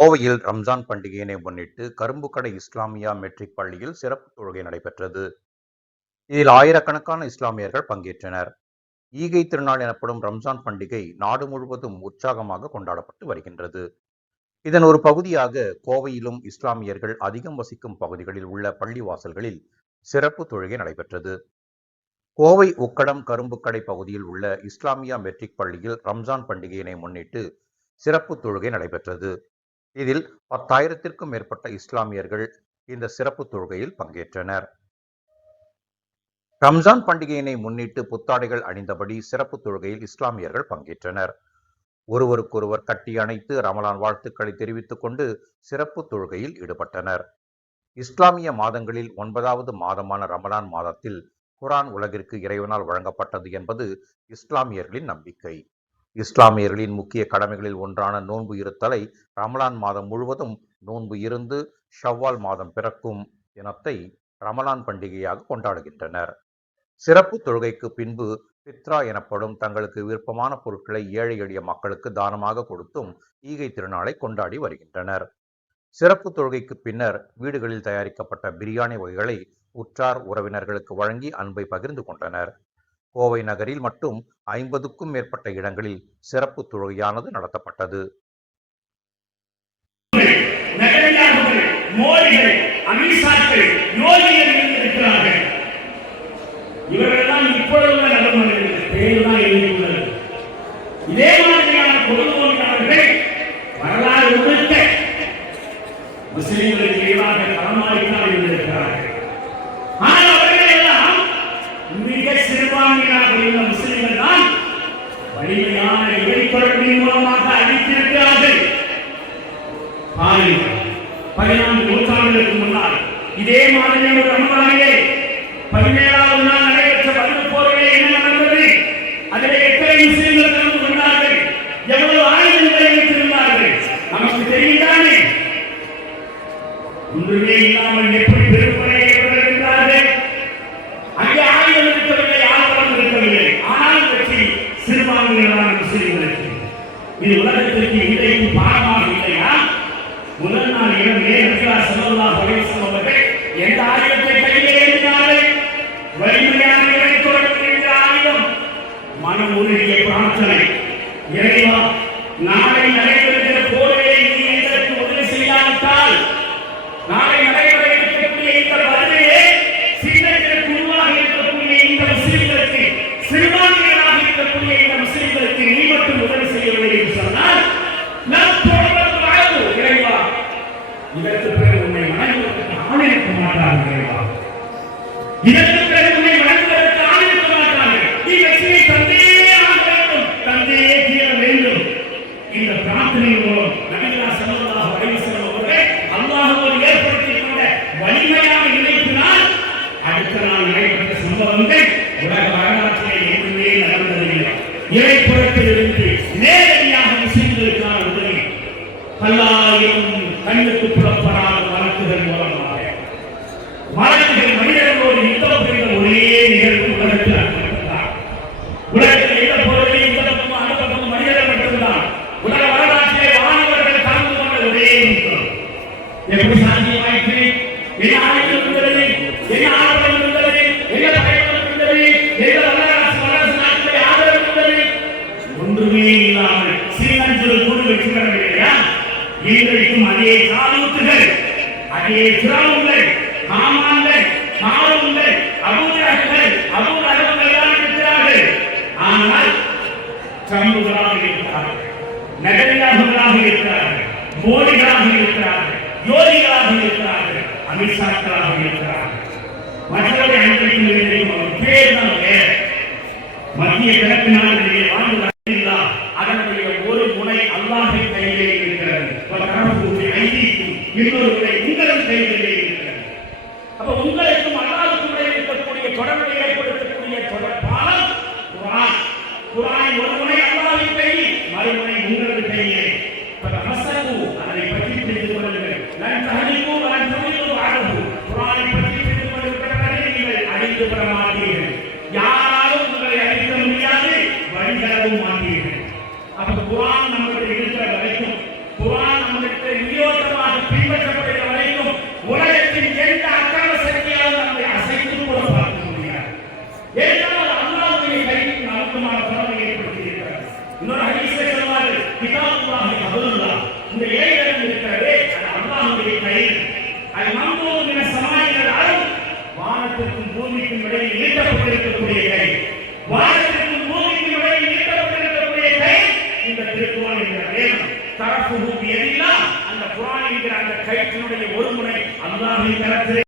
கோவையில் ரம்ஜான் பண்டிகையினை முன்னிட்டு கரும்புக்கடை இஸ்லாமியா மெட்ரிக் பள்ளியில் சிறப்பு தொழுகை நடைபெற்றது. இதில் ஆயிரக்கணக்கான இஸ்லாமியர்கள் பங்கேற்றனர். ஈகை திருநாள் எனப்படும் ரம்ஜான் பண்டிகை நாடு முழுவதும் உற்சாகமாக கொண்டாடப்பட்டு வருகின்றது. இதன் ஒரு பகுதியாக கோவையிலும் இஸ்லாமியர்கள் அதிகம் வசிக்கும் பகுதிகளில் உள்ள பள்ளிவாசல்களில் சிறப்பு தொழுகை நடைபெற்றது. கோவை உக்கடம் கரும்புக்கடை பகுதியில் உள்ள இஸ்லாமியா மெட்ரிக் பள்ளியில் ரம்ஜான் பண்டிகையினை முன்னிட்டு சிறப்பு தொழுகை நடைபெற்றது. இதில் 10,000க்கும் மேற்பட்ட இஸ்லாமியர்கள் இந்த சிறப்பு தொழுகையில் பங்கேற்றனர். ரம்ஜான் பண்டிகையினை முன்னிட்டு புத்தாடைகள் அணிந்தபடி சிறப்பு தொழுகையில் இஸ்லாமியர்கள் பங்கேற்றனர். ஒருவருக்கொருவர் கட்டி அணைத்து ரமலான் வாழ்த்துக்களை தெரிவித்துக் கொண்டு சிறப்பு தொழுகையில் ஈடுபட்டனர். இஸ்லாமிய மாதங்களில் 9வது மாதமான ரமலான் மாதத்தில் குர்ஆன் உலகிற்கு இறைவனால் வழங்கப்பட்டது என்பது இஸ்லாமியர்களின் நம்பிக்கை. இஸ்லாமியர்களின் முக்கிய கடமைகளில் ஒன்றான நோன்பு இருத்தலை ரமலான் மாதம் முழுவதும் நோன்பு இருந்து ஷவ்வால் மாதம் பிறக்கும் தினத்தை ரமலான் பண்டிகையாக கொண்டாடுகின்றனர். சிறப்பு தொழுகைக்கு பின்பு பித்ரா எனப்படும் தங்களுக்கு விருப்பமான பொருட்களை ஏழை எளிய மக்களுக்கு தானமாக கொடுத்தும் ஈகை திருநாளை கொண்டாடி வருகின்றனர். சிறப்பு தொழுகைக்கு பின்னர் வீடுகளில் தயாரிக்கப்பட்ட பிரியாணி வகைகளை உற்றார் உறவினர்களுக்கு வழங்கி அன்பை பகிர்ந்து கொண்டனர். கோவை நகரில் மட்டும் 50க்கும் மேற்பட்ட இடங்களில் சிறப்பு தொழுகையானது நடத்தப்பட்டது. முஸ்லிம்களுக்கு எதிராக களமாடித்தான் இருந்திருக்கிறார்கள். ஆனால் அவர்கள் எல்லாம் மிக சிறுபான்மையாக உள்ள முஸ்லிம்கள் தான் வலிமையான இறைப்பொருளின் மூலமாக அழித்திருக்கிறார்கள். 14 நூற்றாண்டுகளுக்கு முன்னால் இதே மாதிரி ஒரு ரமலானிலே 17வது நாள் நடைபெற்ற பதில் போரிலே என்ன நடந்தது? அதில் எத்தனை முஸ்லிம்கள் கலந்து கொண்டார்கள்? எவ்வளவு ஆயுதங்களை வைத்திருந்தார்கள்? நமக்கு தெரியுதானே? ஒன்றுமே இல்லாமல் எப்படி பெருப்படையை இருக்கிறார்கள்? அங்கே ஆயுதம் இருக்கவில்லை, ஆயுதம் இருக்கவில்லை. ஆனால் வெற்றி சிறுபான்மையினரான முஸ்லிம்களுக்கு. இது உலகத்திற்கு இன்றைக்கு பாடமாக இல்லையா? முதல் நாள் இரவே ரசூலுல்லாஹி ஸல்லல்லாஹு அலைஹி வஸல்லம் அவர்கள் எந்த ஆயுதத்தை கையில் ஏந்தினார்கள்? வலிமையான இறைத்தொடர்பின் ஆயுதம் மனம் உருகிய பிரார்த்தனை. இறைவா, நாளை நடைபெறுகிற போரிலே நீ எங்களுக்கு உதவி செய்யாவிட்டால் நாளை நடைபெற இருக்கக்கூடிய இந்த பதிலே சின்னத்திர குழுவாக இருக்கக்கூடிய இந்த முஸ்லிம்களுக்கு, சிறுபான்மையினராக இருக்கக்கூடிய இந்த முஸ்லிம்களுக்கு நீ மட்டும் உதவி செய்யவில்லை என்று சொன்னால் இறைவா, இதற்கு பிறகு உன்னை வணங்குவதற்கு ஆள் இருக்க மாட்டார்கள். இறைவா, இதற்கு பிறகு உன்னை வணங்குவதற்கு ஆள் இருக்க மாட்டார்கள். நீ வெற்றியை தந்தே ஆக வேண்டும், தந்தே தீர வேண்டும். இந்த பிரார்த்தனையின் மூலம் நபிகள் ஸல்லல்லாஹு அலைஹி வஸல்லம் அவர்கள் அல்லாஹ்வோடு ஏற்படுத்திக் கொண்ட வலிமையான இணைப்பினால் அடுத்த நாள் நடைபெற்ற சம்பவங்கள் உலக வரலாற்றிலே எங்குமே நடந்ததில்லை. இறைப்புறத்திலிருந்து நேரடியாக முஸ்லிம்களுக்கான உதவி 1000 கண்ணுக்கு புலப்படாத வழக்குகள் மூலமாக மலக்குகள் மனிதர்களோடு யுத்தம் புரிந்த ஒரே நிகழ்வு உலகத்தில் நடந்தார். உலகத்தில் எந்த போரிலே இந்த பக்கமும் அந்த பக்கமும் மனிதர்கள் மட்டும்தான். உலக வரலாற்றிலே வானவர்கள் கலந்து கொண்ட ஒரே யுத்தம் எப்படி சாத்தியமாயிற்று? என்ன ஆயுதம் இருந்தது? என்ன ஆயுதம் இருந்தது? என்ன பயணம் இருந்தது? எந்த வல்லரசு நாட்டிலே ஆதரவு இருந்தது? ஒன்றுமே இல்லாமல் சீனஞ்சல் கூட வெற்றி பெறவில்லையா? இன்றைக்கும் அதே தாலூத்துகள், அதே ஃபிரௌன்கள், ஹாமான்கள், காரூன்கள், அபூஜஹல்கள், அபூலஹப்கள் தான் இருக்கிறார்கள். ஆனால் ட்ரம்புகளாக இருக்கிறார்கள், நெதன்யாஹுகளாக இருக்கிறார்கள், மோடிகளாக இருக்கிறார்கள், யோகிகளாக இருக்கிறார்கள், அமித்ஷாக்களாக இருக்கிறார்கள். மற்றவரை அன்றைக்கும் அவர் பேர் தான் வேறு. மத்திய கிழக்கு நாடுகளிலே வாழ்ந்து அதனுடைய ஒரு முனை அல்லாஹ்வை கையிலே இருக்கிறது, இன்னொரு முனை உங்களது கையிலே இருக்கிறது. அப்ப உங்களுக்கும் அல்லாஹ்வுக்கும் இருக்கக்கூடிய தொடர்பை ஏற்படுத்தக்கூடிய தொடர்பாளம் குர்ஆன். குர்ஆன் ஒரு முனை அல்லாஹ்வின் கையில், மறுமுனை உங்களது கையிலே. அதை பற்றி தெரிந்து கொள்ளுங்கள். லன் தஹலிகு வலன் தமிலு அலஹு. குர்ஆனை பற்றி தெரிந்து கொள்ளுங்கள், நீங்கள் அழிந்து விட மாட்டீர்கள். யாராலும் உங்களை அழிக்க முடியாது, வழிகளவும் மாட்டீர்கள். அப்ப குர்ஆன் நம்மிடம் இருக்கிற வரைக்கும், குர்ஆன் நம்மிடம் மார்க்கத்திலே உயிரோட்டமாக பின்பற்றப்படுகிற வரைக்கும் உலகத்தின் எந்த அக்கிரம சக்தியாலும் நம்மை அசைத்து கூட பார்க்க முடியாது. ஏனென்றால் அல்லாஹ்வுடைய கையில் நமக்குமான தொடர்பை ஏற்படுத்தி இருக்கிறார். இன்னொரு ஹதீஸிலே சொல்வார்கள், கிதாபுல்லாஹி ஹபலுல்லாஹ், இந்த ஏகரம் இருக்கிறதே அது அல்லாஹ்வுடைய கையில். அது மம்தூது மின ஸமாஇல் அர்த், வானத்திற்கும் பூமிக்கும் இடையில் நீட்டப்பட்டிருக்கக்கூடிய கை. வானத்திற்கும் பூமிக்கும் இடையில் நீட்டப்பட்டிருக்கக்கூடிய கை இந்த திருக்குர்ஆன் என்கிற வேதம். தரஃபுஹு பியதில்லாஹ், அந்த குர்ஆன் என்கிற அந்த கைத்தினுடைய ஒரு முனை அல்லாஹ்வின் கரத்திலே